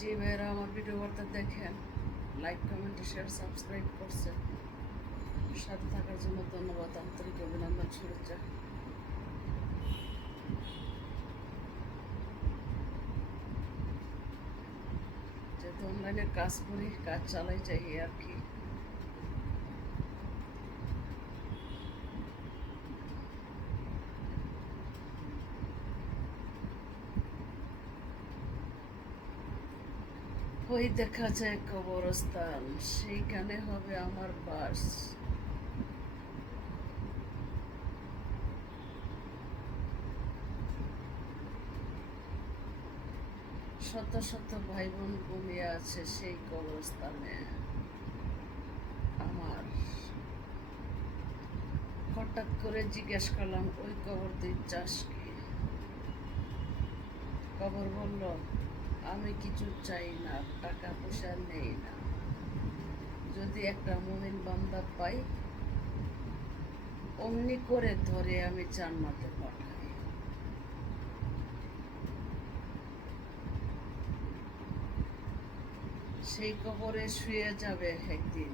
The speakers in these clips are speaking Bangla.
যে ভাইয়েরা আমার ভিডিও বার্তা দেখেন, লাইক কমেন্ট শেয়ার সাবস্ক্রাইব করছেন, সাথে থাকার জন্য ধন্যবাদ, আন্তরিক অভিনন্দন, শুভেচ্ছা। যেহেতু অনলাইনে কাজ করি, কাজ চালাই যাই আর কি। ওই দেখা যায় কবরস্থান, সেইখানে হবে আমার বাস। শত শত ভাই বোন ঘুমিয়ে আছে সেই কবরস্থানে। আমার হঠাৎ করে জিজ্ঞেস করলাম, ওই কবর তুই চাস কি? কবর বলল, আমি কিছু চাই না, টাকা পয়সা নেই না, যদি একটা মুমিন বান্দা পাই অমনি করে ধরে আমি জান্নাতে পাঠাই। সেই কবরে শুয়ে যাবে একদিন।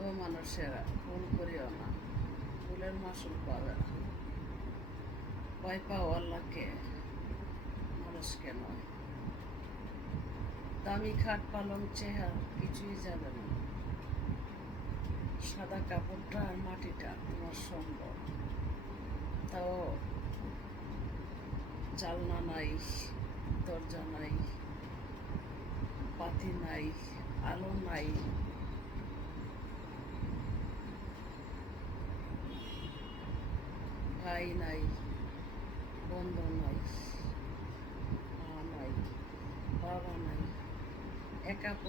ও মানুষেরা, ভুল করিও না, ভুলের মাসুল পাবে না। ভয় পাও আল্লাহকে, মানুষকে নয়। দামি খাট পালং চেহার কিছুই যাবে না। সাদা কাপড়টা আর মাটিটা তোমার সম্ভব। তাও জালনা নাই, দরজা নাই, বাতি নাই, আলো নাই, ভাই নাই, বন্ধু নাই, মা নাই, বাবা নাই, একা পড়ে